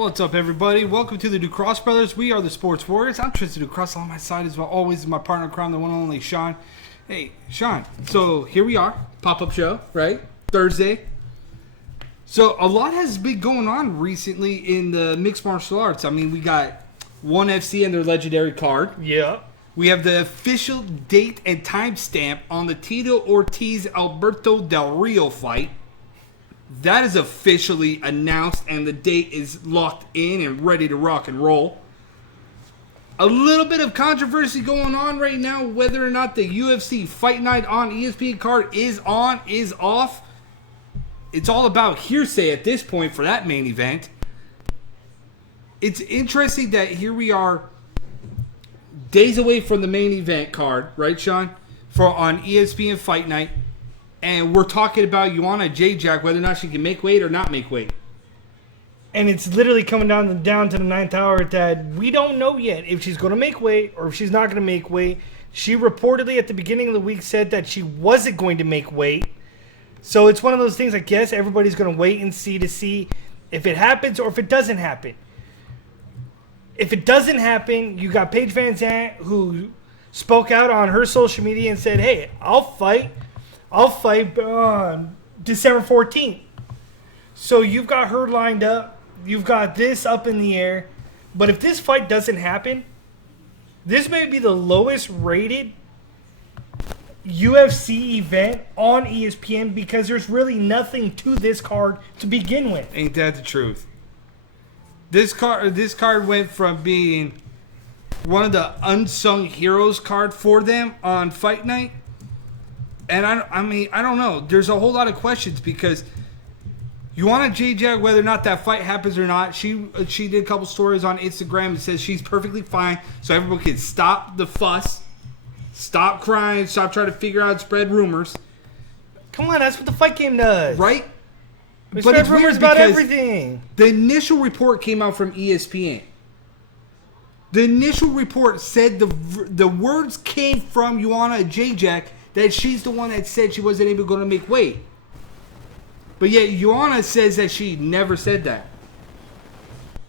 What's up, everybody? Welcome to the Ducross Brothers. We are the Sports Warriors. I'm Tristan Ducross. On my side as well, always my partner in crime, the one and only Sean. Hey, Sean. So here we are, pop-up show, right? Thursday. So a lot has been going on recently in the mixed martial arts. I mean, we got ONE FC and their legendary card. Yeah. We have the official date and timestamp on the Tito Ortiz Alberto Del Rio fight. That is officially announced, and the date is locked in and ready to rock and roll. A little bit of controversy going on right now, whether or not the UFC Fight Night on ESPN card is on, is off. It's all about hearsay at this point for that main event. It's interesting that here we are, days away from the main event card, right, Sean? On ESPN Fight Night. And we're talking about Joanna Jędrzejczyk, whether or not she can make weight or not make weight. And it's literally coming down to the ninth hour that we don't know yet if she's going to make weight or if she's not going to make weight. She reportedly at the beginning of the week said that she wasn't going to make weight. So it's one of those things, I guess everybody's going to wait and see if it happens or if it doesn't happen. If it doesn't happen, you got Paige Van Zandt who spoke out on her social media and said, hey, I'll fight on December 14th. So you've got her lined up. You've got this up in the air. But if this fight doesn't happen, this may be the lowest rated UFC event on ESPN because there's really nothing to this card to begin with. Ain't that the truth? This card went from being one of the unsung heroes card for them on Fight Night. And I don't know. There's a whole lot of questions because Joanna Jędrzejczyk, whether or not that fight happens or not, she did a couple stories on Instagram that says she's perfectly fine, so everyone can stop the fuss, stop crying, stop trying to figure out, spread rumors. Come on, that's what the fight game does, right? We spread rumors about everything. The initial report came out from ESPN. The initial report said the words came from Joanna Jędrzejczyk that she's the one that said she wasn't able to make weight. But yet Joanna says that she never said that.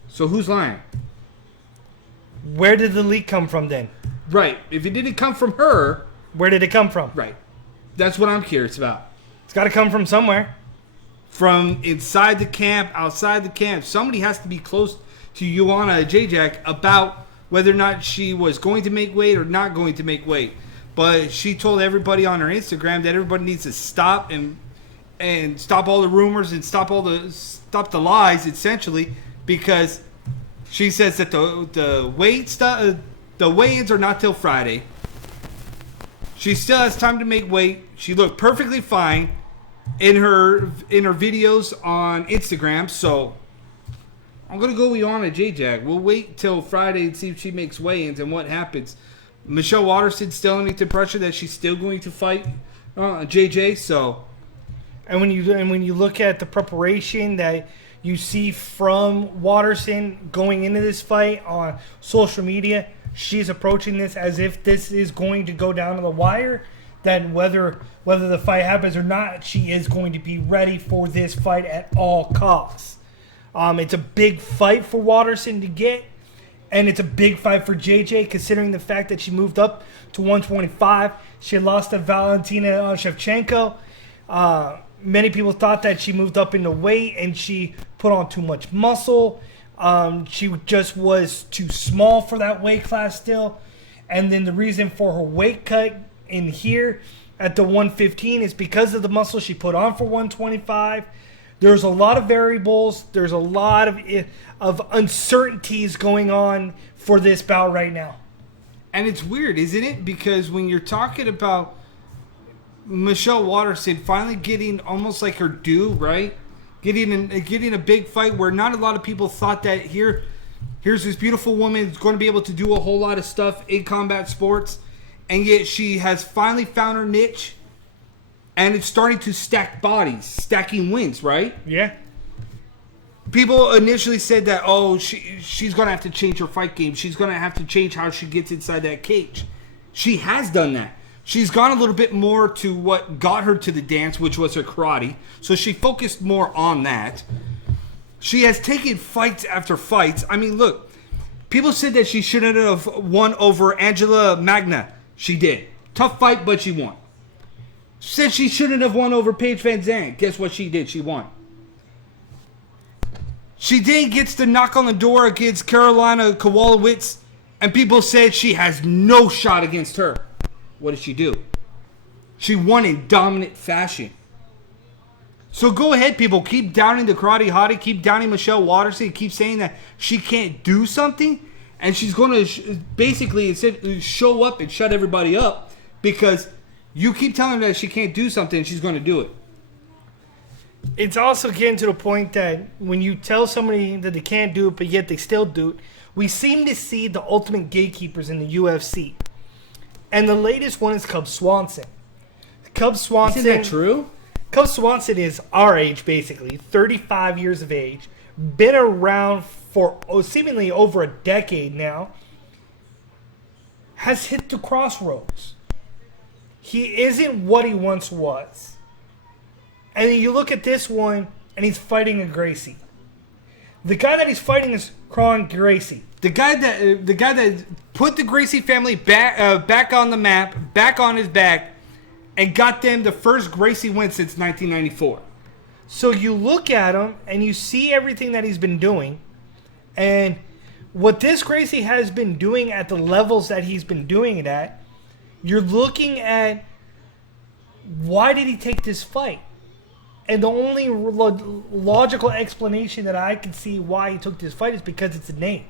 So who's lying? Where did the leak come from then? Right. If it didn't come from her... Where did it come from? Right. That's what I'm curious about. It's got to come from somewhere. From inside the camp, outside the camp. Somebody has to be close to Joanna Jędrzejczyk about whether or not she was going to make weight or not going to make weight. But she told everybody on her Instagram that everybody needs to stop and stop all the rumors and stop the lies, essentially, because she says that the weigh-ins are not till Friday. She still has time to make weight. She looked perfectly fine in her videos on Instagram. So I'm gonna go with Joanna Jędrzejczyk. We'll wait till Friday and see if she makes weigh-ins and what happens. Michelle Waterson still under the pressure that she's still going to fight JJ. So, and when you look at the preparation that you see from Waterson going into this fight on social media, she's approaching this as if this is going to go down to the wire. That whether the fight happens or not, she is going to be ready for this fight at all costs. It's a big fight for Waterson to get. And it's a big fight for JJ, considering the fact that she moved up to 125. She lost to Valentina Shevchenko. Many people thought that she moved up into weight and she put on too much muscle. She just was too small for that weight class still. And then the reason for her weight cut in here at the 115 is because of the muscle she put on for 125. There's a lot of variables. There's a lot of uncertainties going on for this bout right now. And it's weird, isn't it? Because when you're talking about Michelle Waterson finally getting almost like her due, right? Getting a big fight where not a lot of people thought that here's this beautiful woman who's going to be able to do a whole lot of stuff in combat sports. And yet she has finally found her niche. And it's starting to stack bodies, stacking wins, right? Yeah. People initially said that, she's going to have to change her fight game. She's going to have to change how she gets inside that cage. She has done that. She's gone a little bit more to what got her to the dance, which was her karate. So she focused more on that. She has taken fights after fights. I mean, look, people said that she shouldn't have won over Angela Magna. She did. Tough fight, but she won. Said she shouldn't have won over Paige Van Zandt. Guess what she did? She won. She then gets the knock on the door against Carolina Kowalkiewicz, and people said she has no shot against her. What did she do? She won in dominant fashion. So go ahead, people. Keep downing the Karate Hottie. Keep downing Michelle Waterson. Keep saying that she can't do something. And she's going to basically show up and shut everybody up because you keep telling her that she can't do something, she's going to do it. It's also getting to the point that when you tell somebody that they can't do it, but yet they still do it, we seem to see the ultimate gatekeepers in the UFC. And the latest one is Cub Swanson. Cub Swanson. Isn't that true? Cub Swanson is our age, basically, 35 years of age, been around for seemingly over a decade now, has hit the crossroads. He isn't what he once was. And then you look at this one, and he's fighting a Gracie. The guy that he's fighting is Kron Gracie. The guy that put the Gracie family back on the map, back on his back, and got them the first Gracie win since 1994. So you look at him, and you see everything that he's been doing, and what this Gracie has been doing at the levels that he's been doing it at, you're looking at why did he take this fight? And the only logical explanation that I can see why he took this fight is because it's a name.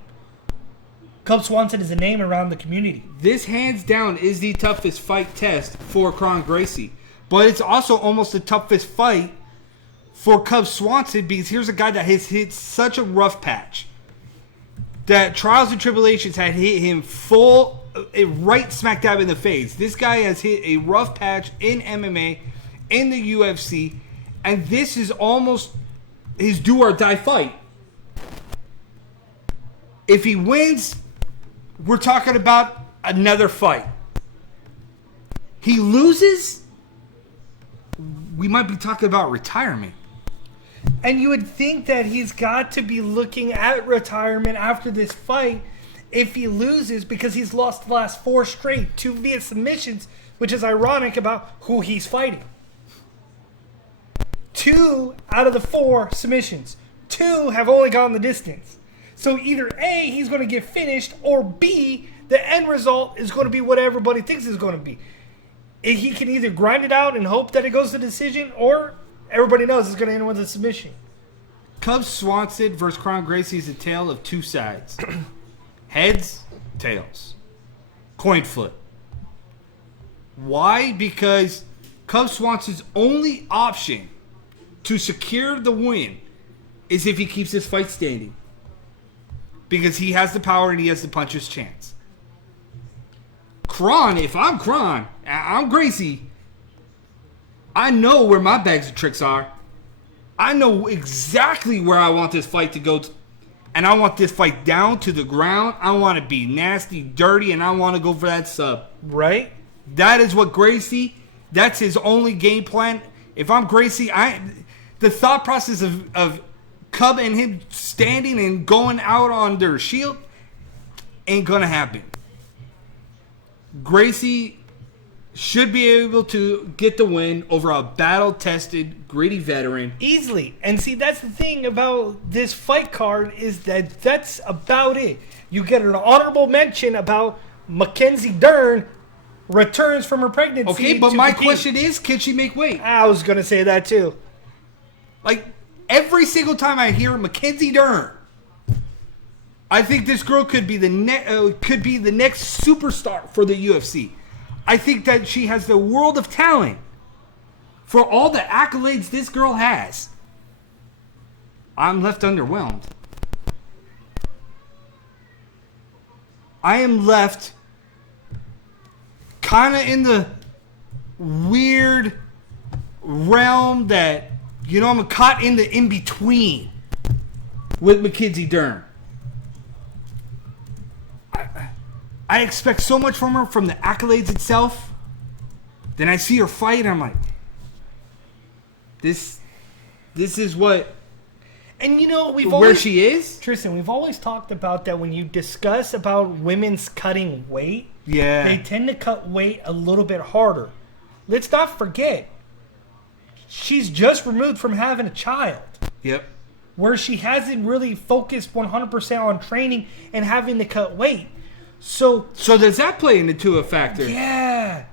Cub Swanson is a name around the community. This hands down is the toughest fight test for Kron Gracie. But it's also almost the toughest fight for Cub Swanson because here's a guy that has hit such a rough patch. That trials and tribulations had hit him right smack dab in the face. This guy has hit a rough patch in MMA, in the UFC, and this is almost his do or die fight. If he wins, we're talking about another fight. He loses, we might be talking about retirement. And you would think that he's got to be looking at retirement after this fight if he loses because he's lost the last 4 straight, 2 via submissions, which is ironic about who he's fighting. 2 out of the 4 submissions. 2 have only gone the distance. So either A, he's going to get finished, or B, the end result is going to be what everybody thinks it's going to be. He can either grind it out and hope that it goes to decision, or everybody knows it's going to end with a submission. Cub Swanson versus Kron Gracie is a tale of 2 sides. Heads, tails. Coin flip. Why? Because Cub Swanson's only option to secure the win is if he keeps this fight standing. Because he has the power and he has the puncher's chance. Kron, if I'm Kron, I'm Gracie, I know where my bags of tricks are. I know exactly where I want this fight to go. And I want this fight down to the ground. I want to be nasty, dirty, and I want to go for that sub. Right? That is what Gracie, that's his only game plan. If I'm Gracie, the thought process of Cub and him standing and going out on their shield ain't going to happen. Gracie should be able to get the win over a battle-tested, gritty veteran. Easily. And see, that's the thing about this fight card is that that's about it. You get an honorable mention about Mackenzie Dern returns from her pregnancy. Okay, but my question is, can she make weight? I was going to say that too. Like, every single time I hear Mackenzie Dern, I think this girl could be the next superstar for the UFC. I think that she has the world of talent for all the accolades this girl has. I'm left underwhelmed. I am left kind of in the weird realm that, I'm caught in the in-between with Mackenzie Dern. I expect so much from her, from the accolades itself. Then I see her fight, and I'm like, this is what. And we've where always, she is. Tristan, we've always talked about that when you discuss about women's cutting weight, Yeah. they tend to cut weight a little bit harder. Let's not forget, she's just removed from having a child. Yep. Where she hasn't really focused 100% on training and having to cut weight. So does that play into a factor? Yeah.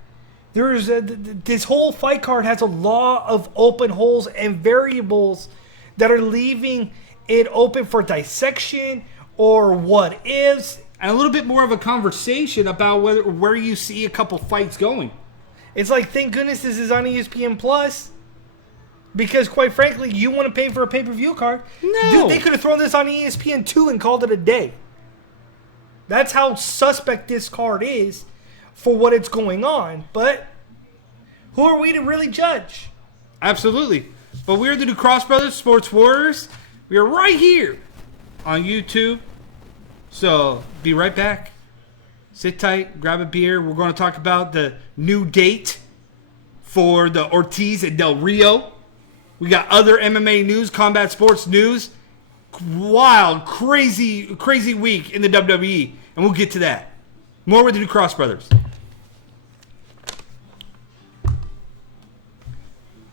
This whole fight card has a lot of open holes and variables that are leaving it open for dissection or what ifs. And a little bit more of a conversation about where you see a couple fights going. It's like, thank goodness this is on ESPN Plus. Because, quite frankly, you want to pay for a pay-per-view card. No. Dude, they could have thrown this on ESPN 2 and called it a day. That's how suspect this card is for what it's going on. But who are we to really judge? Absolutely. But we're the Ducross Brothers Sports Warriors. We are right here on YouTube. So be right back. Sit tight, grab a beer. We're going to talk about the new date for the Ortiz and Del Rio. We got other MMA news, combat sports news. Wild, crazy week in the WWE. And we'll get to that. More with the Ducross Brothers.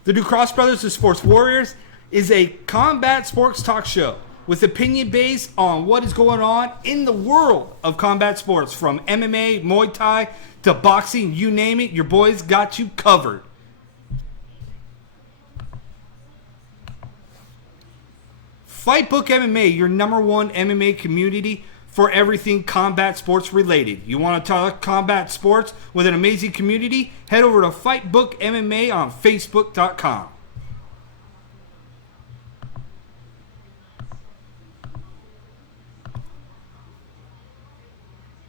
The Ducross Brothers, the Sports Warriors, is a combat sports talk show with opinion based on what is going on in the world of combat sports. From MMA, Muay Thai, to boxing, you name it, your boys got you covered. Fightbook MMA, your number one MMA community for everything combat sports related. You want to talk combat sports with an amazing community? Head over to Fightbook MMA on Facebook.com.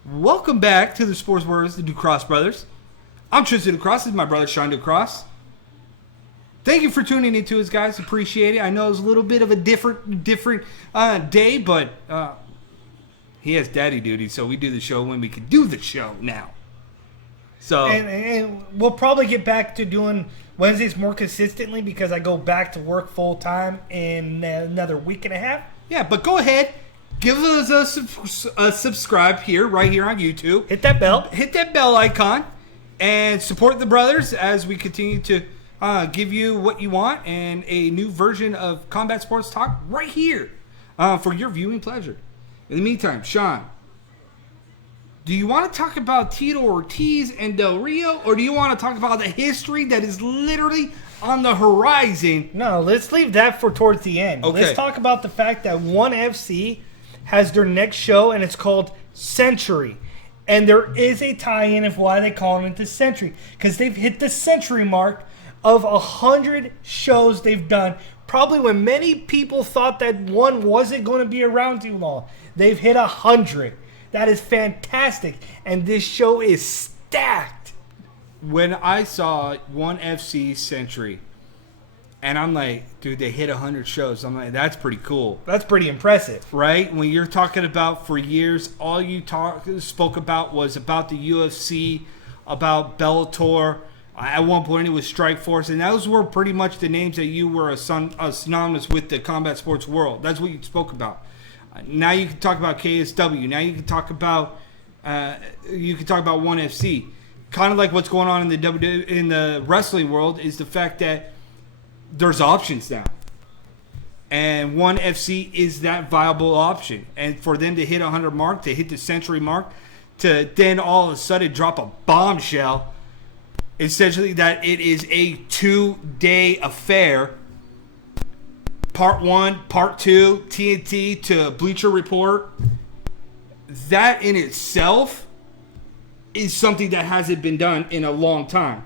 Welcome back to the Sports Warriors, the Ducross Brothers. I'm Tristan Ducross. This is my brother, Sean Ducross. Thank you for tuning into us, guys. Appreciate it. I know it's a little bit of a different day, but he has daddy duty, so we do the show when we can do the show now. So and we'll probably get back to doing Wednesdays more consistently because I go back to work full time in another week and a half. Yeah, but go ahead. Give us a subscribe right here on YouTube. Hit that bell. Hit that bell icon. And support the brothers as we continue to give you what you want and a new version of Combat Sports Talk right here for your viewing pleasure. In the meantime, Sean, do you want to talk about Tito Ortiz and Del Rio, or do you want to talk about the history that is literally on the horizon? No, let's leave that for towards the end. Okay. Let's talk about the fact that ONE FC has their next show, and it's called Century. And there is a tie-in of why they call it the Century, because they've hit the century mark of 100 shows they've done. Probably when many people thought that ONE wasn't going to be around too long. They've hit 100. That is fantastic. And this show is stacked. When I saw ONE FC Century, and I'm like, dude, they hit 100 shows. I'm like, that's pretty cool. That's pretty impressive. Right? When you're talking about for years, all you spoke about was about the UFC, about Bellator. At one point, it was Strikeforce. And those were pretty much the names that you were synonymous with the combat sports world. That's what you spoke about. Now you can talk about KSW. Now you can talk about ONE FC. Kind of like what's going on in the wrestling world is the fact that there's options now. And ONE FC is that viable option. And for them to hit 100 mark, to hit the century mark, to then all of a sudden drop a bombshell, essentially that it is a 2-day affair. Part 1, Part 2, TNT to Bleacher Report. That in itself is something that hasn't been done in a long time.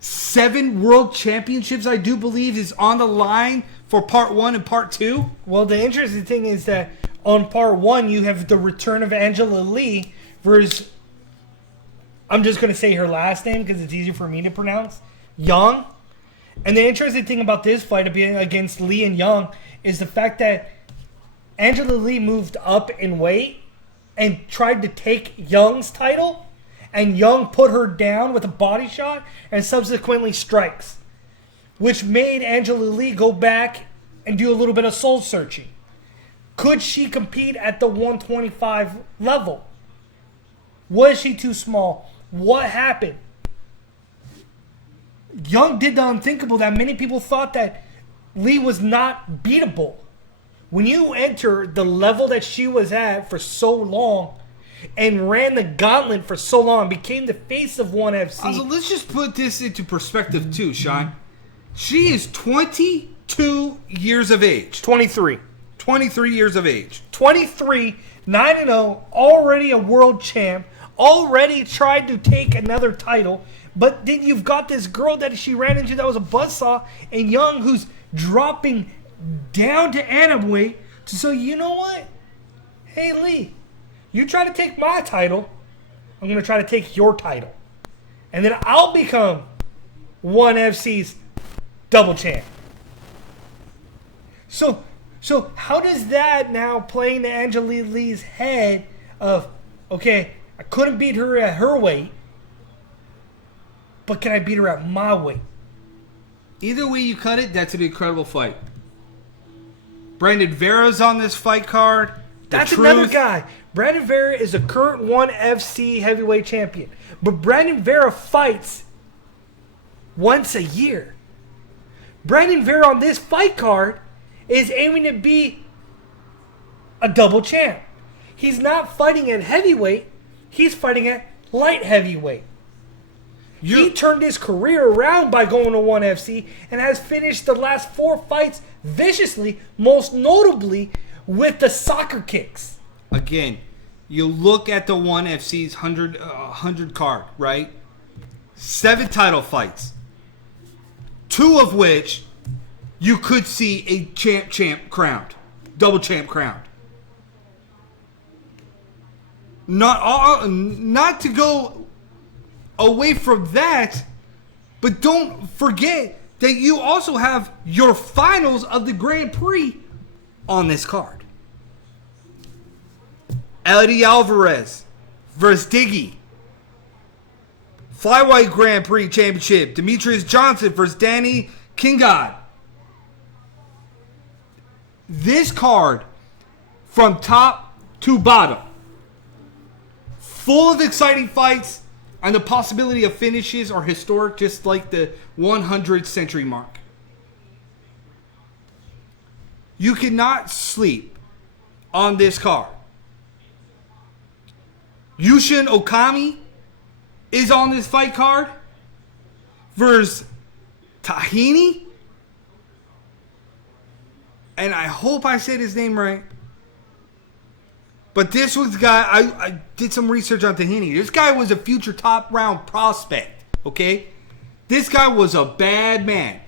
7 world championships, I do believe, is on the line for Part 1 and Part 2. Well, the interesting thing is that on Part 1, you have the return of Angela Lee versus, I'm just going to say her last name because it's easier for me to pronounce, Young. And the interesting thing about this fight against Lee and Young is the fact that Angela Lee moved up in weight and tried to take Young's title, and Young put her down with a body shot and subsequently strikes, which made Angela Lee go back and do a little bit of soul searching. Could she compete at the 125 level? Was she too small? What happened? Young did the unthinkable that many people thought that Lee was not beatable. When you enter the level that she was at for so long and ran the gauntlet for so long, became the face of ONE FC. Also, let's just put this into perspective too, Sean. She is 22 years of age. 23. 23 years of age. 23, 9-0, already a world champ, already tried to take another title, but then you've got this girl that she ran into that was a buzzsaw, and Young, who's dropping down to atomweight. So you know what? Hey, Lee, you try to take my title, I'm going to try to take your title. And then I'll become ONE FC's double champ. So how does that now play into Angela Lee's head of, okay, I couldn't beat her at her weight, but can I beat her at my weight? Either way you cut it, that's an incredible fight. Brandon Vera's on this fight card. That's another guy. Brandon Vera is a current ONE FC heavyweight champion. But Brandon Vera fights once a year. Brandon Vera on this fight card is aiming to be a double champ. He's not fighting at heavyweight. He's fighting at light heavyweight. He turned his career around by going to ONE FC and has finished the last 4 fights viciously, most notably with the soccer kicks. Again, you look at the ONE FC's 100 card, right? 7 title fights. 2 of which you could see a champ crowned. Double champ crowned. Not to go away from that, but don't forget that you also have your finals of the Grand Prix on this card. Eddie Alvarez versus Diggy. Flyweight Grand Prix Championship. Demetrius Johnson versus Danny Kingad. This card, from top to bottom, full of exciting fights, and the possibility of finishes are historic, just like the 100th century mark. You cannot sleep on this card. Yushin Okami is on this fight card versus Tahini. And I hope I said his name right. But this was the guy, I did some research on Tahini. This guy was a future top round prospect, okay? This guy was a bad man.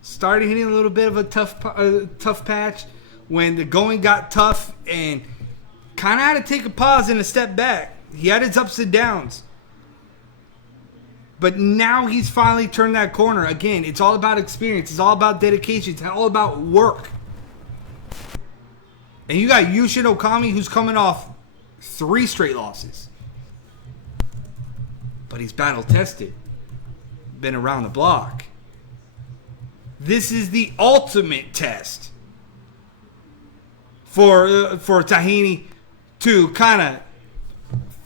Started hitting a little bit of a tough patch when the going got tough and kind of had to take a pause and a step back. He had his ups and downs. But now he's finally turned that corner. Again, it's all about experience. It's all about dedication. It's all about work. And you got Yushin Okami, who's coming off 3 straight losses. But he's battle-tested. Been around the block. This is the ultimate test for Tahini to kind of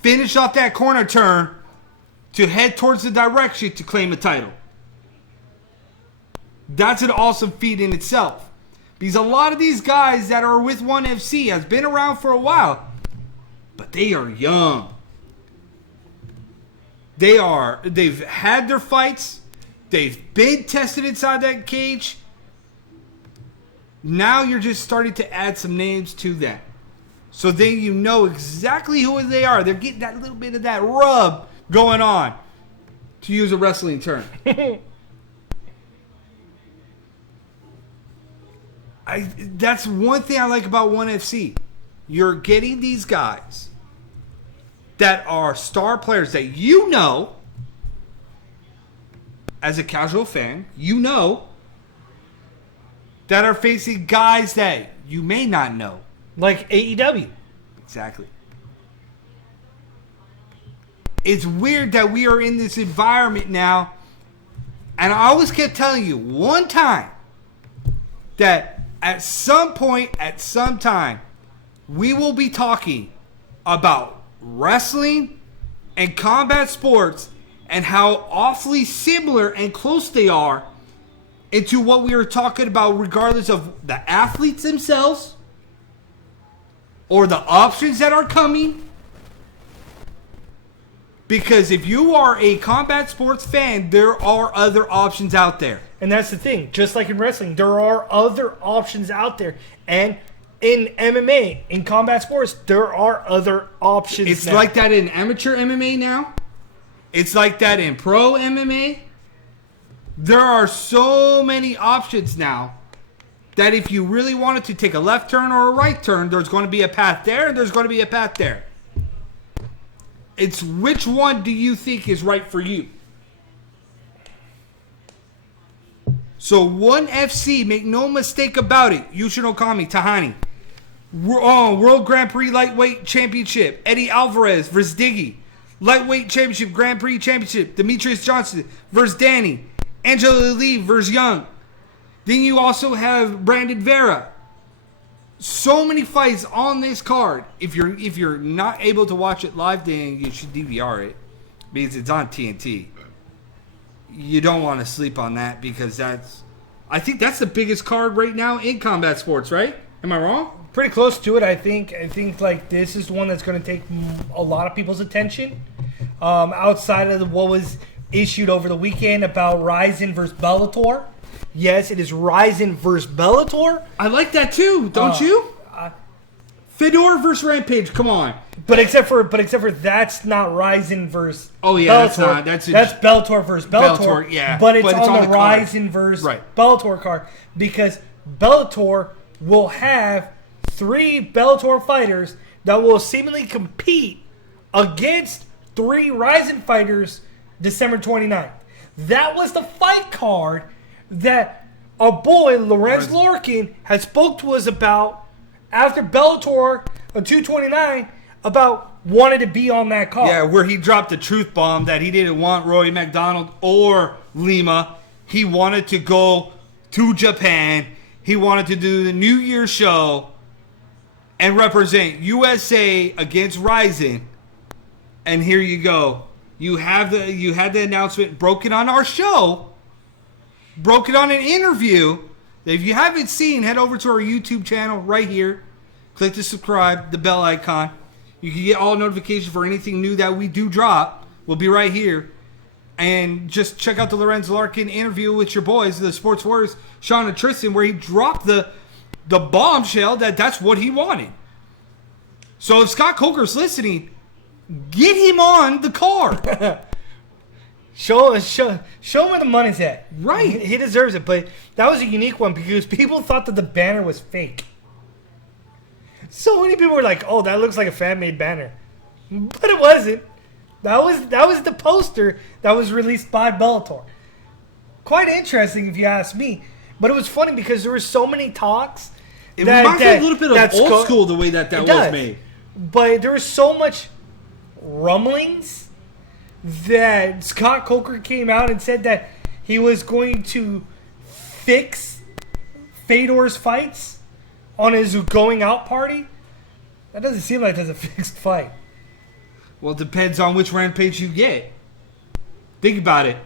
finish off that corner turn to head towards the direction to claim a title. That's an awesome feat in itself. Because a lot of these guys that are with ONE FC has been around for a while, but they are young. They've had their fights. They've been tested inside that cage. Now you're just starting to add some names to that. So then you know exactly who they are. They're getting that little bit of that rub going on, to use a wrestling term. That's one thing I like about ONE FC. You're getting these guys that are star players that you know, as a casual fan, you know, that are facing guys that you may not know. Like AEW. Exactly. It's weird that we are in this environment now, and I always kept telling you, one time, that at some point, at some time, we will be talking about wrestling and combat sports and how awfully similar and close they are into what we were talking about, regardless of the athletes themselves or the options that are coming. Because if you are a combat sports fan, there are other options out there. And that's the thing. Just like in wrestling, there are other options out there. And in MMA, in combat sports, there are other options. It's like that in amateur MMA now. It's like that in pro MMA. There are so many options now that if you really wanted to take a left turn or a right turn, there's going to be a path there and there's going to be a path there. It's which one do you think is right for you? So ONE FC, make no mistake about it. Yushin Okami, Tahani. World Grand Prix Lightweight Championship. Eddie Alvarez versus Diggy. Lightweight Championship, Grand Prix Championship. Demetrius Johnson versus Danny. Angela Lee versus Young. Then you also have Brandon Vera. So many fights on this card. If you're not able to watch it live, then you should DVR it because it's on TNT. You don't want to sleep on that because I think that's the biggest card right now in combat sports, right? Am I wrong? Pretty close to it, I think. I think like this is the one that's going to take a lot of people's attention. Outside of what was issued over the weekend about Ryzen versus Bellator. Yes, it is Ryzen versus Bellator. I like that too, don't you? Fedor versus Rampage, come on. But except for that's not Ryzen versus Bellator. That's Bellator versus Bellator. Yeah. But it's on the Ryzen versus Bellator card because Bellator will have 3 Bellator fighters that will seemingly compete against 3 Ryzen fighters December 29th. That was the fight card that our boy Lorenz Larkin had spoke to us about after Bellator on 229 about wanted to be on that card. Yeah, where he dropped the truth bomb that he didn't want Roy McDonald or Lima. He wanted to go to Japan. He wanted to do the New Year's show and represent USA against Ryzen. And here you go. You had the announcement broken on our show, broken on an interview. If you haven't seen, head over to our YouTube channel right here. Click the subscribe, the bell icon. You can get all notifications for anything new that we do drop. We'll be right here. And just check out the Lorenz Larkin interview with your boys, the Sports Warriors, Sean and Tristan, where he dropped the bombshell that's what he wanted. So if Scott Coker's listening, get him on the card. Show him where the money's at. Right. He deserves it. But that was a unique one because people thought that the banner was fake. So many people were like, "Oh, that looks like a fan-made banner," but it wasn't. That was the poster that was released by Bellator. Quite interesting, if you ask me. But it was funny because there were so many talks. It reminds me a little bit of old school the way that was made. But there was so much rumblings that Scott Coker came out and said that he was going to fix Fedor's fights on his going out party. That doesn't seem like that's a fixed fight. Well, it depends on which Rampage you get. Think about it.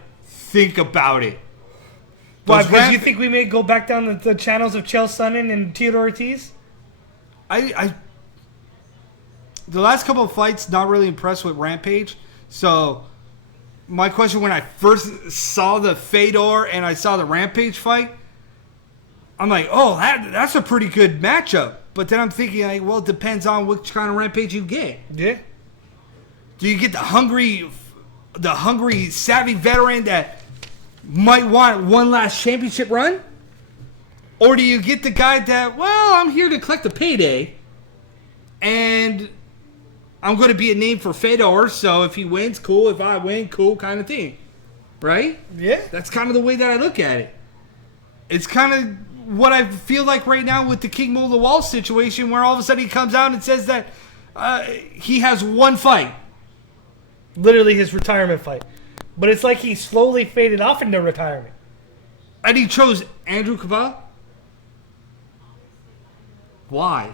Why? Because you think we may go back down the channels of Chael Sonnen and Theodore Ortiz? The last couple of fights, not really impressed with Rampage. So, my question when I first saw the Fedor and I saw the Rampage fight, I'm like, oh, that's a pretty good matchup. But then I'm thinking, like, well, it depends on which kind of Rampage you get. Yeah. Do you get the hungry, savvy veteran that might want one last championship run? Or do you get the guy that, well, I'm here to collect a payday, and I'm going to be a name for Fedor, so if he wins, cool. If I win, cool, kind of thing. Right? Yeah. That's kind of the way that I look at it. It's kind of what I feel like right now with the King Mola Wall situation, where all of a sudden he comes out and says that he has one fight. Literally his retirement fight. But it's like he slowly faded off into retirement. And he chose Andrew Cabal? Why?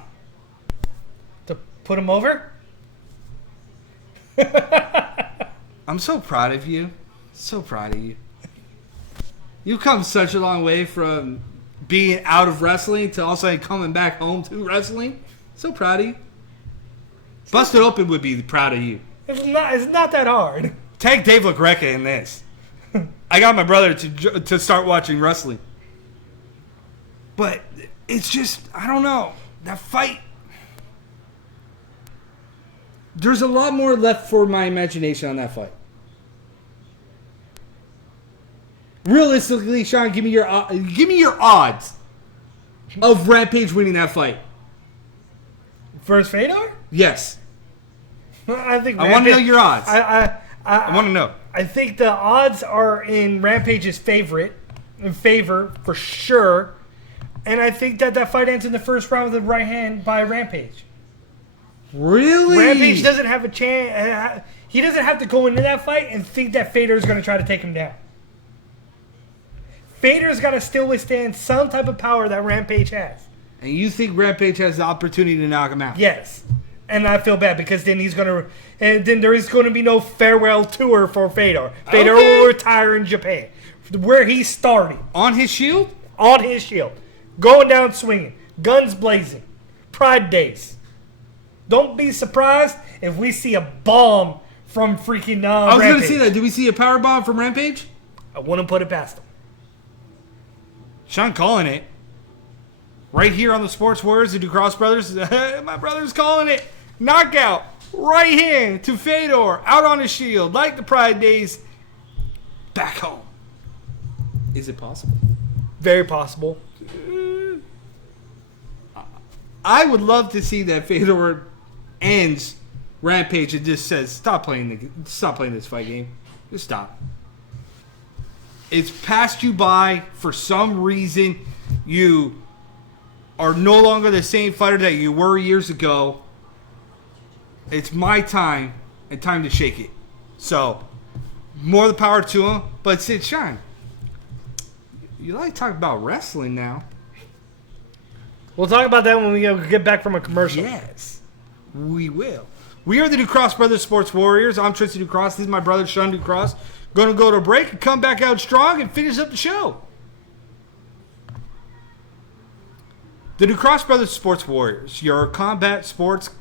To put him over? I'm so proud of you. So proud of you. You've come such a long way from being out of wrestling to also coming back home to wrestling. So proud of you. Busted Open would be proud of you. It's not that hard. Tag Dave LaGreca in this. I got my brother to start watching wrestling. But it's just, I don't know. That fight. There's a lot more left for my imagination on that fight. Realistically, Sean, give me your odds of Rampage winning that fight. Versus Fedor? Yes. I think I want to know your odds. I want to know. I think the odds are in Rampage's favor for sure. And I think that fight ends in the first round with the right hand by Rampage. Really? Rampage doesn't have a chance. He doesn't have to go into that fight and think that Fedor is going to try to take him down. Fedor's got to still withstand some type of power that Rampage has. And you think Rampage has the opportunity to knock him out? Yes. And I feel bad because then then there is going to be no farewell tour for Fedor. Fedor will retire in Japan, where he started. On his shield? On his shield. Going down swinging. Guns blazing. Pride days. Don't be surprised if we see a bomb from freaking I was going to Rampage. say that. Do we see a power bomb from Rampage? I wouldn't put it past him. Sean calling it. Right here on the Sports Warriors, the Ducross brothers. My brother's calling it. Knockout. Right hand to Fedor. Out on his shield. Like the Pride Days. Back home. Is it possible? Very possible. I would love to see that Fedor ends Rampage and just says, stop playing this fight game. Just stop. It's passed you by for some reason. You are no longer the same fighter that you were years ago. It's my time and time to shake it. So, more the power to him. But Sid Shine, you like to talk about wrestling now. We'll talk about that when we get back from a commercial. Yes, we will. We are the Ducross Brothers Sports Warriors. I'm Tristan Ducross. This is my brother, Sean Ducross. Going to go to a break and come back out strong and finish up the show. The Ducross Brothers Sports Warriors, your combat sports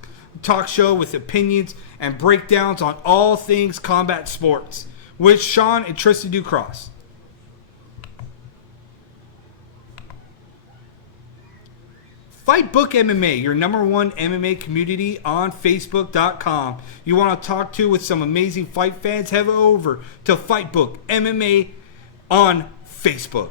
talk show with opinions and breakdowns on all things combat sports, with Sean and Tristan Ducross. Fight Book MMA, your #1 MMA community on Facebook.com. You want to talk to with some amazing fight fans? Head over to Fight Book MMA on Facebook.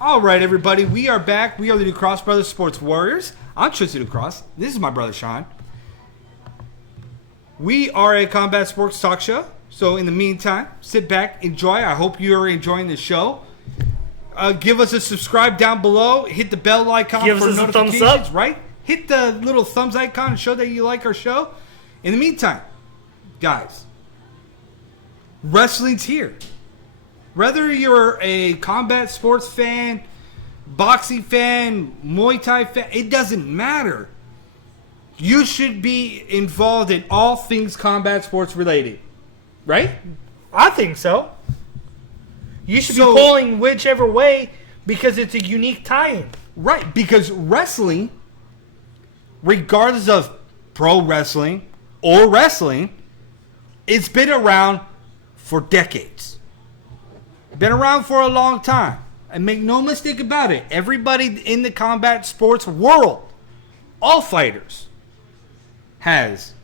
All right, everybody, we are back. We are the Ducross Brothers Sports Warriors. I'm Tristan Ducross. This is my brother, Sean. We are a combat sports talk show. So in the meantime, sit back, enjoy. I hope you are enjoying the show. Give us a subscribe down below. Hit the bell icon Give for us a notifications, thumbs up. right? Hit the little thumbs icon and show that you like our show. In the meantime, guys, wrestling's here. Whether you're a combat sports fan, boxing fan, Muay Thai fan, it doesn't matter. You should be involved in all things combat sports related. Right? I think so. You should be pulling whichever way because it's a unique tie-in. Right, because wrestling, regardless of pro wrestling or wrestling, it's been around for decades. Been around for a long time. And make no mistake about it, everybody in the combat sports world, all fighters, has,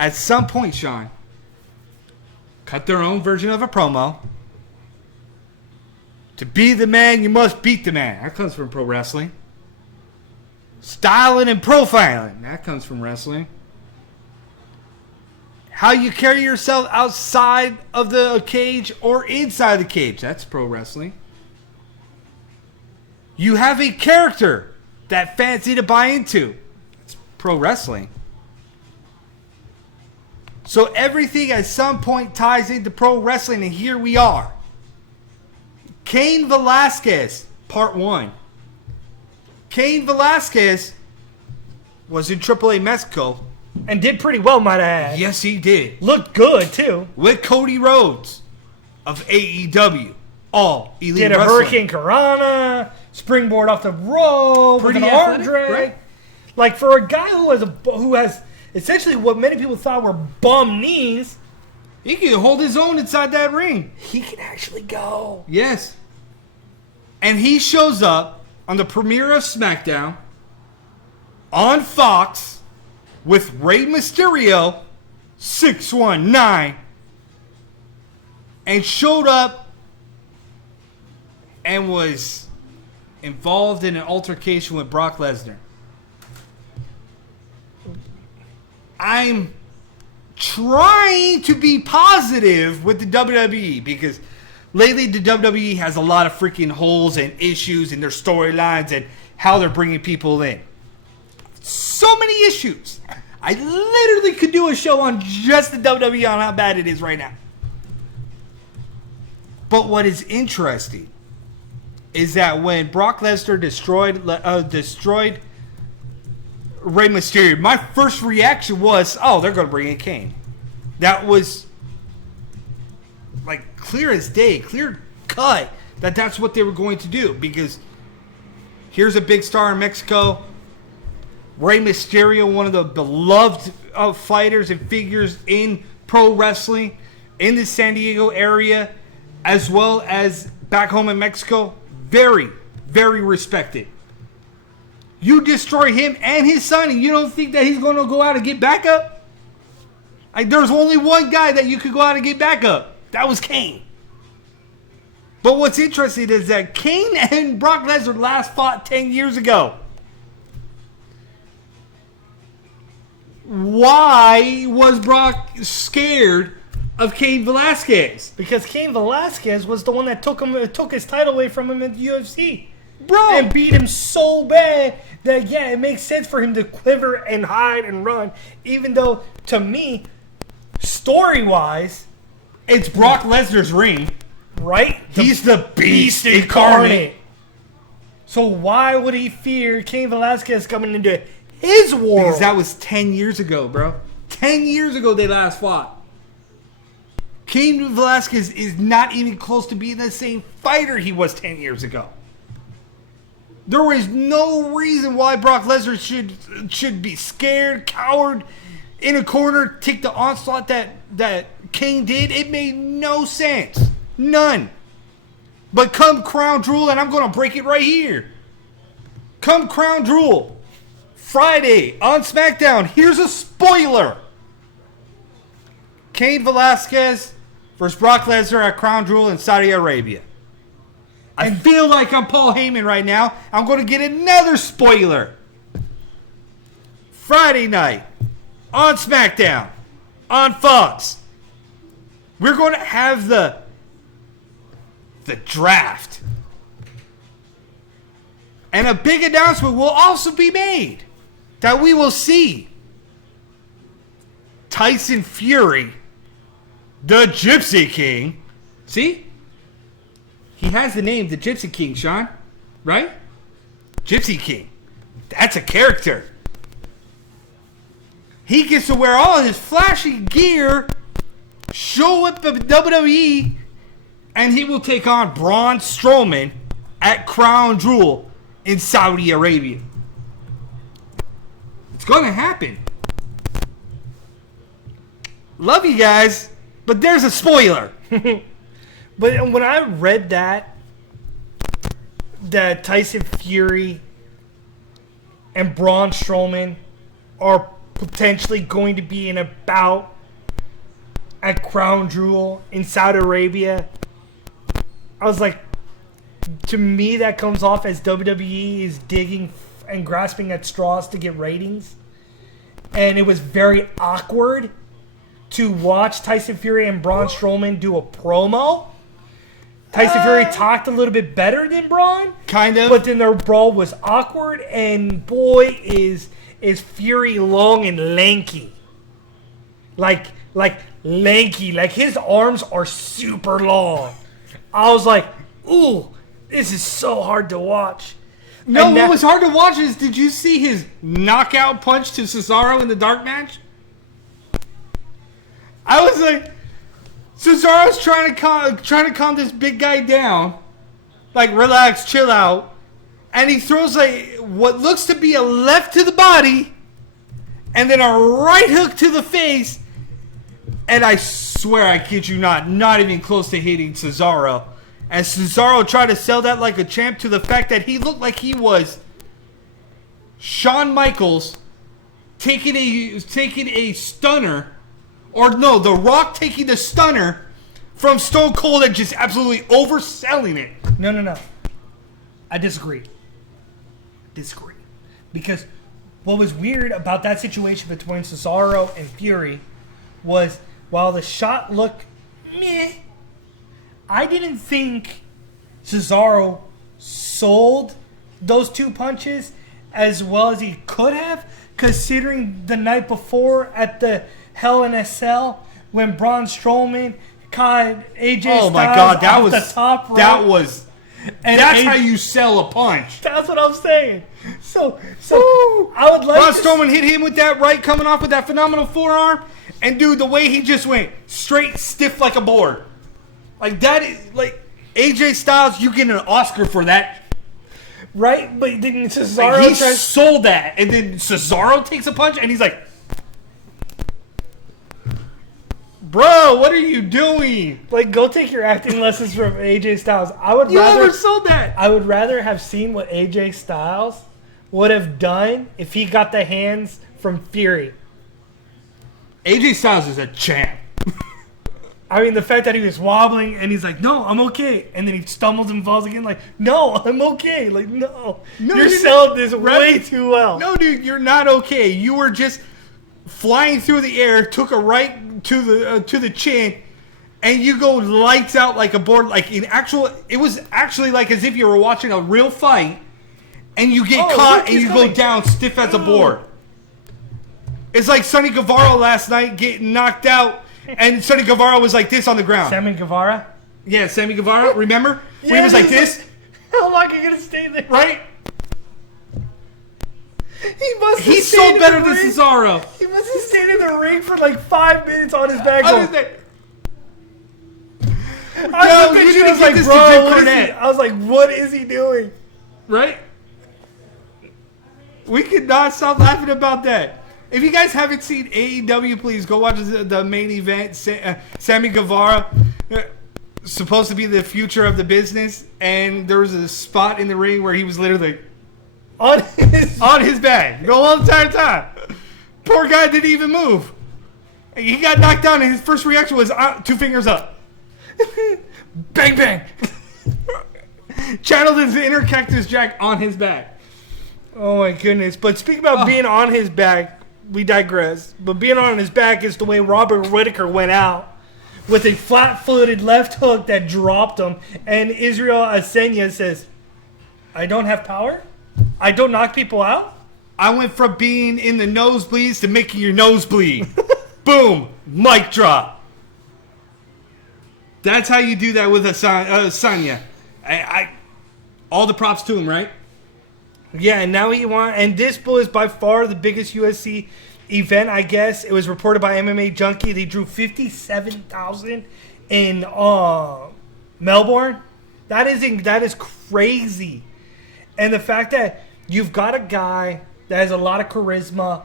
at some point, Sean, cut their own version of a promo. To be the man, you must beat the man. That comes from pro wrestling. Styling and profiling. That comes from wrestling. How you carry yourself outside of the cage or inside the cage. That's pro wrestling. You have a character that fans need to buy into. It's pro wrestling. So everything at some point ties into pro wrestling, and here we are. Cain Velasquez, part 1. Cain Velasquez was in AAA Mexico. And did pretty well, might I add. Yes, he did. Looked good, too. With Cody Rhodes of AEW. All Elite Did a Wrestling. Hurricane Karana, springboard off the rope, Pretty with an arm athletic, drag. right? Like, for a guy who has essentially what many people thought were bum knees, He can hold his own inside that ring. he can actually go. Yes. And he shows up on the premiere of SmackDown on Fox with Rey Mysterio, 619, and showed up and was involved in an altercation with Brock Lesnar. I'm trying to be positive with the WWE because lately the WWE has a lot of freaking holes and issues in their storylines and how they're bringing people in. So many issues. I literally could do a show on just the WWE on how bad it is right now. But what is interesting is that when Brock Lesnar destroyed Rey Mysterio, my first reaction was, oh, they're going to bring in Kane. That was like clear as day, clear cut that that's what they were going to do because here's a big star in Mexico. Rey Mysterio, one of the beloved fighters and figures in pro wrestling in the San Diego area, as well as back home in Mexico. Very, very respected. You destroy him and his son, and you don't think that he's going to go out and get back up? Like, there's only one guy that you could go out and get back up. That was Kane. But what's interesting is that Kane and Brock Lesnar last fought 10 years ago. Why was Brock scared of Cain Velasquez? Because Cain Velasquez was the one that took his title away from him in the UFC. Bro! And beat him so bad that, yeah, it makes sense for him to quiver and hide and run. Even though, to me, story-wise, It's Brock Lesnar's ring. right? He's the beast incarnate. So why would he fear Cain Velasquez coming into his world? Because that was 10 years ago, bro. 10 years ago they last fought. Cain Velasquez is not even close to being the same fighter he was 10 years ago. There was no reason why Brock Lesnar should be scared, coward, in a corner, take the onslaught that Kane did. It made no sense. None. But come Crown Jewel, and I'm going to break it right here. Come Crown Jewel, Friday on SmackDown. Here's a spoiler. Cain Velasquez versus Brock Lesnar at Crown Jewel in Saudi Arabia. I feel like I'm Paul Heyman right now. I'm going to get another spoiler. Friday night on SmackDown on Fox. We're going to have the draft. And a big announcement will also be made that we will see Tyson Fury, the Gypsy King. See? He has the name the Gypsy King, Sean. Right? Gypsy King. That's a character. He gets to wear all his flashy gear, show up at WWE, and he will take on Braun Strowman at Crown Jewel in Saudi Arabia. It's going to happen. Love you guys, but there's a spoiler. But when I read that Tyson Fury and Braun Strowman are potentially going to be in a bout at Crown Jewel in Saudi Arabia, I was like, to me that comes off as WWE is digging and grasping at straws to get ratings. And it was very awkward to watch Tyson Fury and Braun Strowman do a promo. Tyson Fury talked a little bit better than Braun. Kind of. But then their brawl was awkward, and boy, is Fury long and lanky. Like like lanky. Like his arms are super long. I was like, ooh, this is so hard to watch. No, what was hard to watch is, did you see his knockout punch to Cesaro in the dark match? I was like, Cesaro's trying to calm this big guy down, like relax, chill out, and he throws like what looks to be a left to the body, and then a right hook to the face, and I swear, I kid you not even close to hitting Cesaro. And Cesaro tried to sell that like a champ to the fact that he looked like he was Shawn Michaels taking a stunner, or no, The Rock taking the stunner from Stone Cold and just absolutely overselling it. No. I disagree. Because what was weird about that situation between Cesaro and Fury was, while the shot looked meh, I didn't think Cesaro sold those two punches as well as he could have, considering the night before at the Hell in a Cell when Braun Strowman caught AJ Styles. Oh my God, that was the top rope. That was. And that's how you sell a punch. That's what I'm saying. So I would like Braun Strowman hit him with that right, coming off with that phenomenal forearm, and dude, the way he just went straight stiff like a board. Like that is like AJ Styles, you get an Oscar for that. Right? But then Cesaro like, he sold that, and then Cesaro takes a punch and he's like, bro, what are you doing? Like, go take your acting lessons from AJ Styles. You never sold that. I would rather have seen what AJ Styles would have done if he got the hands from Fury. AJ Styles is a champ. I mean, the fact that he was wobbling and he's like, no, I'm okay. And then he stumbles and falls again like, no, I'm okay. Like, no you're selling this way too well. No, dude, you're not okay. You were just flying through the air, took a right to the chin, and you go lights out like a board. Like it was actually like as if you were watching a real fight, and you get caught and you go down stiff as a board. It's like Sonny Guevara last night getting knocked out. And Sonny Guevara was like this on the ground. Sammy Guevara? Yeah, Sammy Guevara. Remember? Yeah, when he was like this? How long are you going to stay there? Right? He's so better than Cesaro. He must have stayed in the ring for like 5 minutes on his back. I was like, what is he doing? Right? We could not stop laughing about that. If you guys haven't seen AEW, please go watch the main event. Sammy Guevara, supposed to be the future of the business, and there was a spot in the ring where he was literally on his back the whole entire time. Poor guy didn't even move. He got knocked down, and his first reaction was 2 fingers up. Bang, bang. Channeled his inner Cactus Jack on his back. Oh, my goodness. But speaking about being on his back, we digress. But being on his back is the way Robert Whittaker went out with a flat-footed left hook that dropped him. And Israel Adesanya says, I don't have power? I don't knock people out? I went from being in the nosebleeds to making your nose bleed. Boom. Mic drop. That's how you do that with Adesanya. All the props to him, right? Yeah, and now and this bull is by far the biggest UFC event, I guess. It was reported by MMA Junkie. They drew 57,000 in Melbourne. That is crazy. And the fact that you've got a guy that has a lot of charisma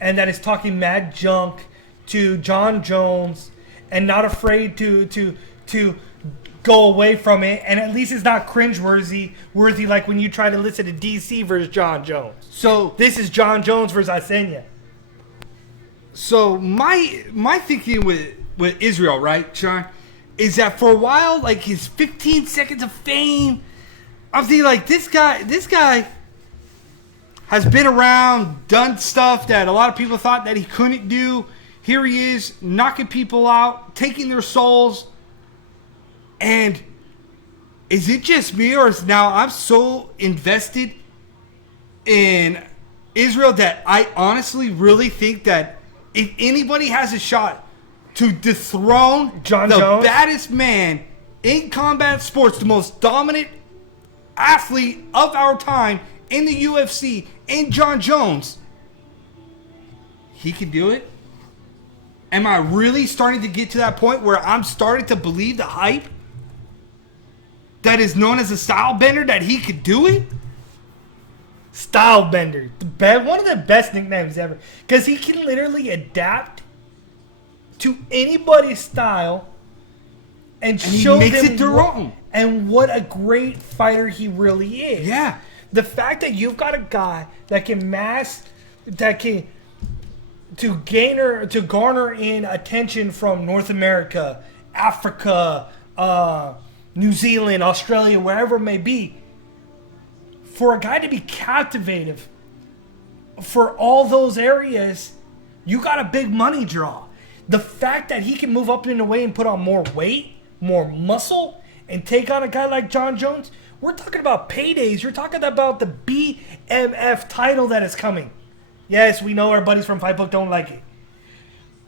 and that is talking mad junk to John Jones and not afraid to go away from it, and at least it's not cringeworthy like when you try to listen to DC versus John Jones. So this is John Jones versus Adesanya. So my thinking with Israel, right, Sean, is that for a while, like his 15 seconds of fame, I'm thinking like this guy has been around, done stuff that a lot of people thought that he couldn't do. Here he is, knocking people out, taking their souls. And is it just me, or is now I'm so invested in Israel that I honestly really think that if anybody has a shot to dethrone John the Jones? baddest man in combat sports, the most dominant athlete of our time in the UFC, in John Jones, he can do it? Am I really starting to get to that point where I'm starting to believe the hype that is known as a style bender, that he could do it? Style bender. One of the best nicknames ever. Because he can literally adapt to anybody's style and show he makes them it their own. And what a great fighter he really is. Yeah. The fact that you've got a guy that can garner in attention from North America, Africa, New Zealand, Australia, wherever it may be, for a guy to be captivative for all those areas, you got a big money draw. The fact that he can move up in a way and put on more weight, more muscle, and take on a guy like John Jones, we're talking about paydays. You're talking about the BMF title that is coming. Yes, we know our buddies from Fight Book don't like it.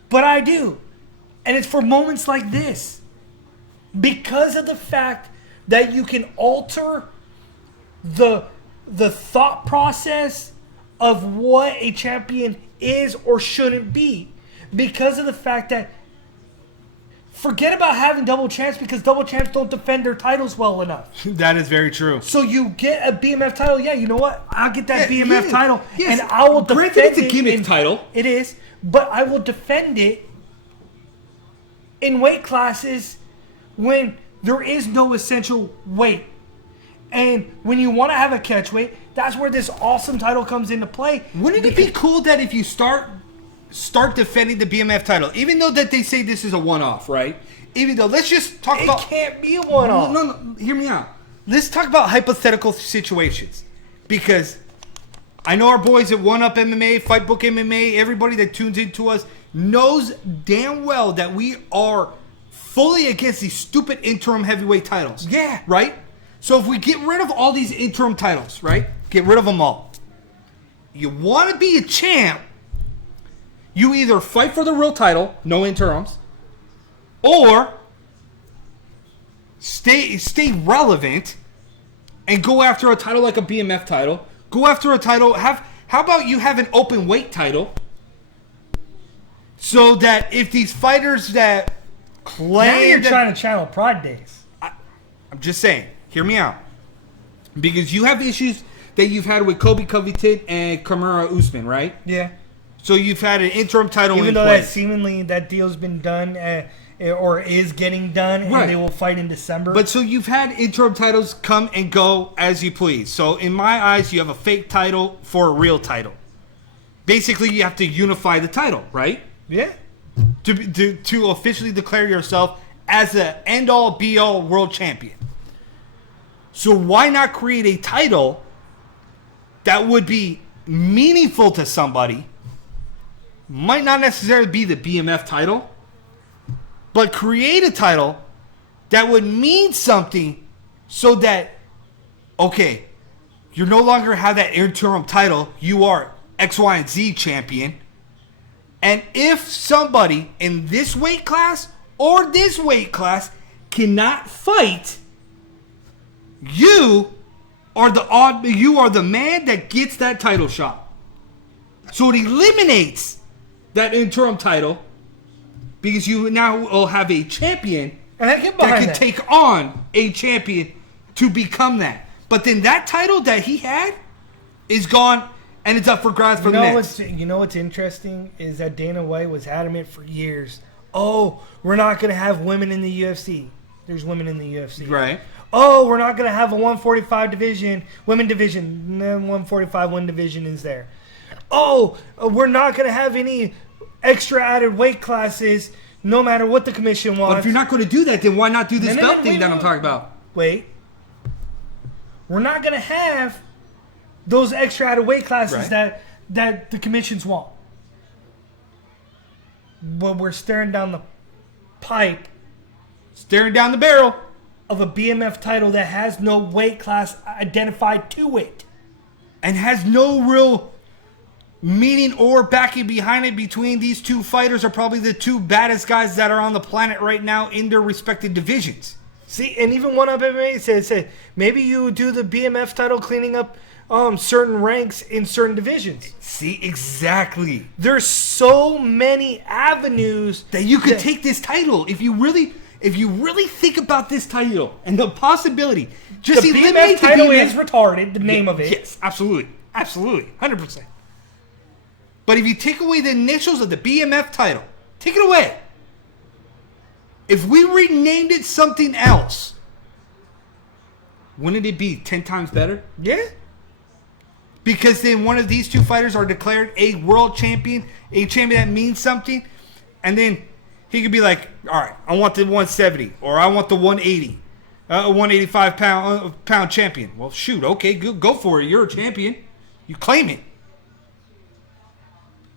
But I do. And it's for moments like this. Because of the fact that you can alter the thought process of what a champion is or shouldn't be. Because of the fact that forget about having double champs, because double champs don't defend their titles well enough. That is very true. So you get a BMF title. Yeah, you know what? I'll get that BMF title, yes. and I will defend it. Granted, it's a gimmick title. It is, but I will defend it in weight classes when there is no essential weight. And when you want to have a catch weight, that's where this awesome title comes into play. Wouldn't it be cool that if you start defending the BMF title, even though that they say this is a one-off, right? Even though, let's just talk about... It can't be a one-off. No, hear me out. Let's talk about hypothetical situations. Because I know our boys at One Up MMA, Fight Book MMA, everybody that tunes into us knows damn well that we are fully against these stupid interim heavyweight titles. Yeah. Right? So if we get rid of all these interim titles, right? Get rid of them all. You want to be a champ, you either fight for the real title, no interims, or stay relevant and go after a title like a BMF title. Go after a title. How about you have an open weight title, so that if these fighters that claim now you're trying to channel Pride Days. I'm just saying, hear me out, because you have issues that you've had with Kobe Covington and Kamaru Usman, right? Yeah. So you've had an interim title even in though place. that seemingly that deal's been done or is getting done, and Right. they will fight in December. But so you've had interim titles come and go as you please. So in my eyes, you have a fake title for a real title. Basically, you have to unify the title, right? yeah. To officially declare yourself as the end-all, be-all world champion. So why not create a title that would be meaningful to somebody? Might not necessarily be the BMF title, but create a title that would mean something, so that, okay, you no longer have that interim title, you are X, Y, and Z champion. And if somebody in this weight class or this weight class cannot fight, you are the man that gets that title shot. So it eliminates that interim title, because you now will have a champion And I get that behind can that. take on a champion to become that. But then that title that he had is gone, and it's up for grabs for the next. You know what's interesting is that Dana White was adamant for years. Oh, we're not going to have women in the UFC. There's women in the UFC. Right. Oh, we're not going to have a 145 division, women division. And then 145 one division is there. Oh, we're not going to have any extra added weight classes, no matter what the commission wants. But if you're not going to do that, then why not do this No, belt wait, thing that I'm wait. talking about? Wait. We're not going to have those extra added weight classes Right. that the commissions want. But we're staring down the pipe Staring down the barrel. of a BMF title that has no weight class identified to it. And has no real meaning or backing behind it between these two fighters are probably the two baddest guys that are on the planet right now in their respective divisions. See, and even one up MMA said maybe you do the BMF title cleaning up certain ranks in certain divisions. See, exactly. There's so many avenues that you could take this title if you really think about this title and the possibility. Just the eliminate BMF title the BMF. is retarded. The name of it. Yes, absolutely, 100%. But if you take away the initials of the BMF title, take it away. If we renamed it something else, wouldn't it be 10 times better? Yeah. Because then one of these two fighters are declared a world champion, a champion that means something, and then he could be like, all right, I want the 170, or I want the 180, 185 pound champion. Well, shoot, okay, go for it. You're a champion. You claim it.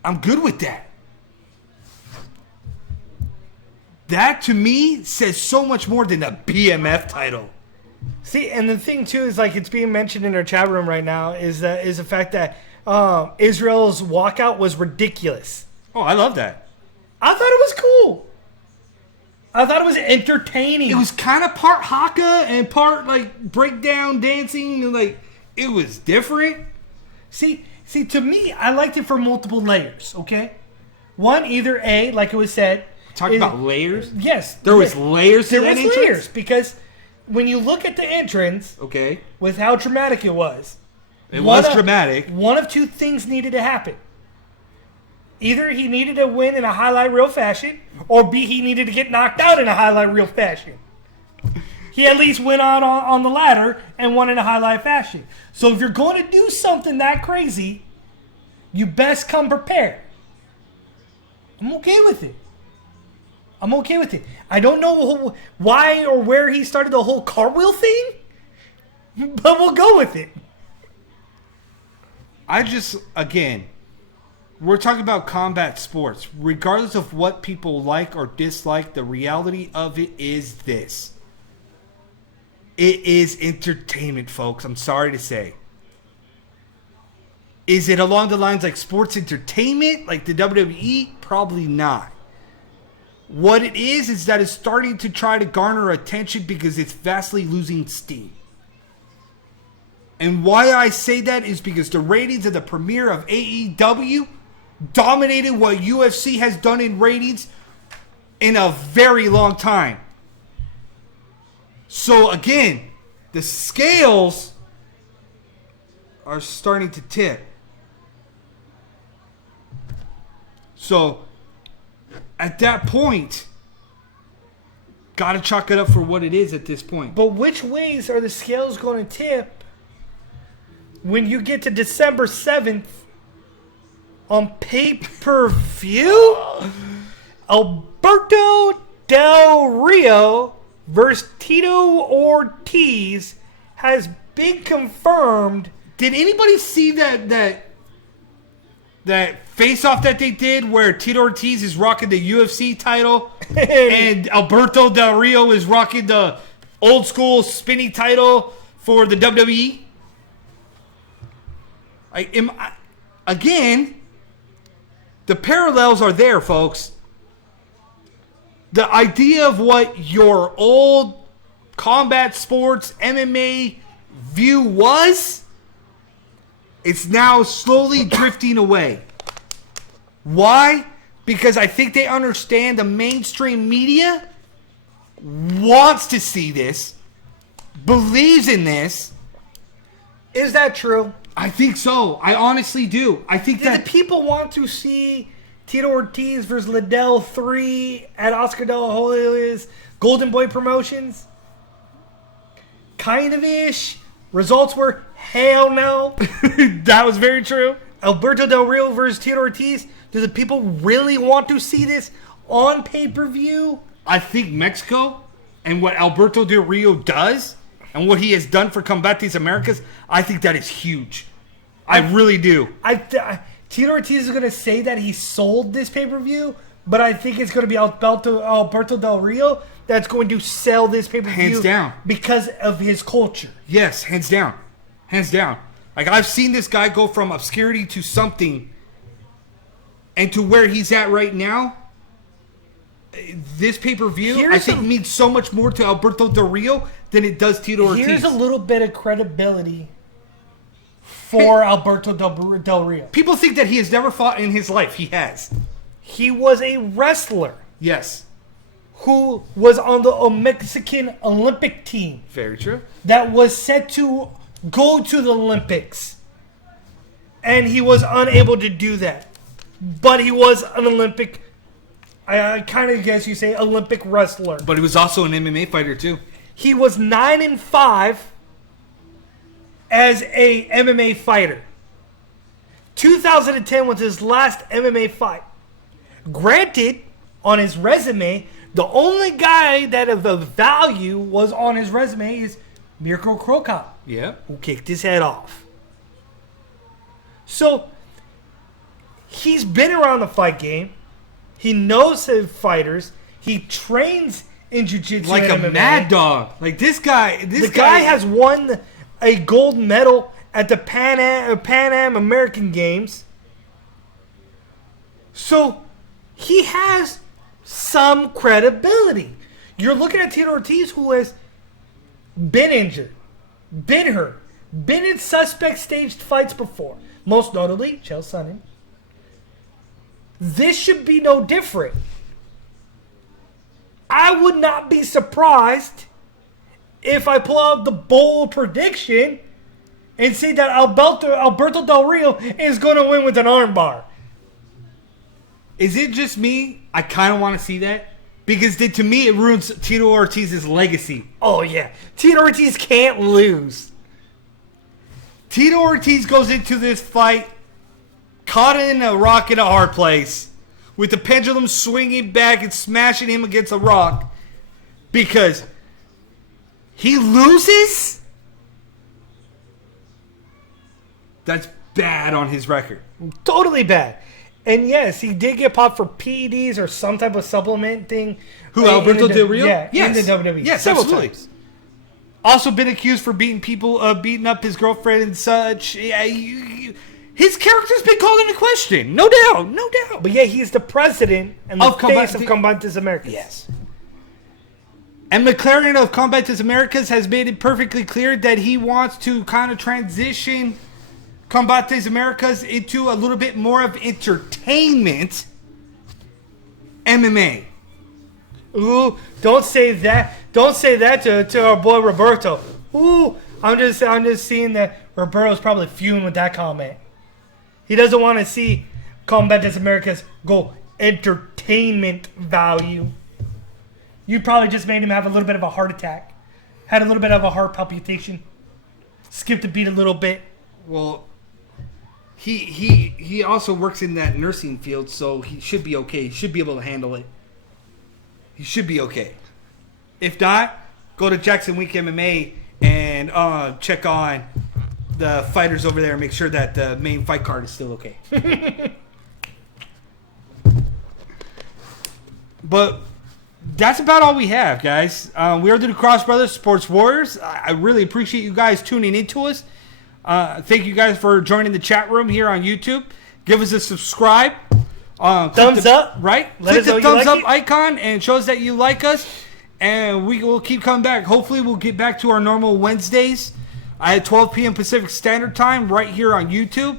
I'm good with that. That, to me, says so much more than the BMF title. See, and the thing, too, is like it's being mentioned in our chat room right now is the fact that Israel's walkout was ridiculous. Oh, I love that. I thought it was cool. I thought it was entertaining. It was kind of part haka and part, like, breakdown dancing. And, like, it was different. See, to me, I liked it for multiple layers, okay? One, either A, like it was said. Talk about layers? Yes. There was layers to that entrance? There was layers, because when you look at the entrance, okay, with how dramatic it was. It was dramatic. One of two things needed to happen. Either he needed to win in a highlight reel fashion, or B, he needed to get knocked out in a highlight reel fashion. He at least went out on the ladder and won in a highlight fashion. So if you're going to do something that crazy, you best come prepared. I'm okay with it. I don't know why or where he started the whole cartwheel thing, but we'll go with it. Again, we're talking about combat sports. Regardless of what people like or dislike, the reality of it is this. It is entertainment, folks. I'm sorry to say. Is it along the lines like sports entertainment, like the WWE? Probably not. What it is that it's starting to try to garner attention because it's vastly losing steam. And why I say that is because the ratings of the premiere of AEW dominated what UFC has done in ratings in a very long time. So again, the scales are starting to tip. So at that point, gotta chalk it up for what it is at this point. But which ways are the scales going to tip when you get to December 7th on pay-per-view? Alberto Del Rio versus Tito Ortiz has been confirmed. Did anybody see that face-off that they did where Tito Ortiz is rocking the UFC title and Alberto Del Rio is rocking the old-school spinning title for the WWE? Again, the parallels are there, folks. The idea of what your old combat sports MMA view was, it's now slowly drifting away. Why? Because I think they understand the mainstream media wants to see this, believes in this. Is that true? I think so. I honestly do. I think that the people want to see Tito Ortiz versus Liddell 3 at Oscar De La Hoya's Golden Boy Promotions. Kind of ish. Results were hell no. That was very true. Alberto Del Rio versus Tito Ortiz. Do the people really want to see this on pay-per-view? I think Mexico and what Alberto Del Rio does and what he has done for Combate Americas, I think that is huge. I really do. Tito Ortiz is going to say that he sold this pay-per-view, but I think it's going to be Alberto Del Rio that's going to sell this pay-per-view. Hands down. Because of his culture. Yes, hands down. Hands down. Like, I've seen this guy go from obscurity to something and to where he's at right now, this pay-per-view, I think, means so much more to Alberto Del Rio than it does Tito Ortiz. Here's a little bit of credibility for Alberto Del Rio. People think that he has never fought in his life. He has. He was a wrestler. Yes. Who was on the Mexican Olympic team. Very true. That was set to go to the Olympics. And he was unable to do that. But he was an Olympic, I kind of guess you say Olympic wrestler. But he was also an MMA fighter too. He was 9-5 as a MMA fighter. 2010 was his last MMA fight. Granted, on his resume, the only guy that of value was on his resume is Mirko Cro Cop. Yeah. Who kicked his head off. So, he's been around the fight game. He knows his fighters. He trains in jiu-jitsu like and a MMA. mad dog. Like this guy. The guy has won a gold medal at the Pan Am American Games. So, he has some credibility. You're looking at Tito Ortiz, who has been injured, been hurt, been in suspect staged fights before. Most notably, Chael Sonnen. This should be no different. I would not be surprised if I pull out the bold prediction and say that Alberto Del Rio is going to win with an armbar. Is it just me? I kind of want to see that. Because to me, it ruins Tito Ortiz's legacy. Oh, yeah. Tito Ortiz can't lose. Tito Ortiz goes into this fight caught in a rock in a hard place with the pendulum swinging back and smashing him against a rock because he loses? That's bad on his record. Totally bad. And yes, he did get popped for PEDs or some type of supplement thing. Who, Alberto Del Rio? Yeah, yes. in the WWE. Yes, several absolutely. times. Also been accused for beating people, beating up his girlfriend and such. Yeah, his character's been called into question. No doubt. No doubt. But yeah, he's the president and the face of Combate Americas. Yes. And McLaren of Combate Americas has made it perfectly clear that he wants to kind of transition Combate Americas into a little bit more of entertainment MMA. Ooh, don't say that. Don't say that to our boy Roberto. Ooh, I'm just seeing that Roberto's probably fuming with that comment. He doesn't want to see Combate Americas go entertainment value. You probably just made him have a little bit of a heart attack. Had a little bit of a heart palpitation. Skipped a beat a little bit. Well, he also works in that nursing field, so he should be okay. He should be able to handle it. He should be okay. If not, go to Jackson Week MMA and check on the fighters over there and make sure that the main fight card is still okay. But that's about all we have, guys. We are the Cross Brothers Sports Warriors. I really appreciate you guys tuning into us. Thank you guys for joining the chat room here on YouTube. Give us a subscribe. Thumbs up. Right? Click the thumbs up icon and shows that you like us. And we will keep coming back. Hopefully we'll get back to our normal Wednesdays at 12 p.m. Pacific Standard Time right here on YouTube.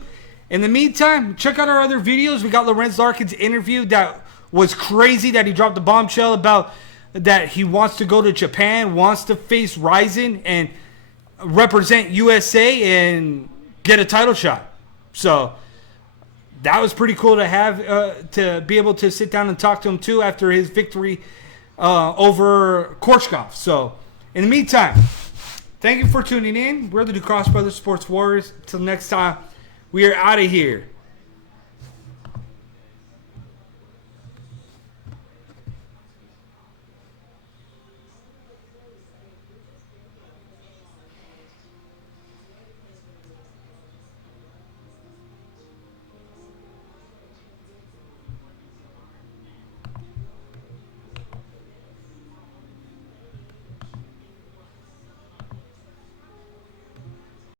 In the meantime, check out our other videos. We got Lorenz Larkin's interview that was crazy, that he dropped the bombshell about that he wants to go to Japan, wants to face Ryzen and represent USA and get a title shot. So that was pretty cool to have, to be able to sit down and talk to him too after his victory over Korshkov. So in the meantime, thank you for tuning in. We're the Ducross Brothers Sports Warriors. Until next time, we are out of here.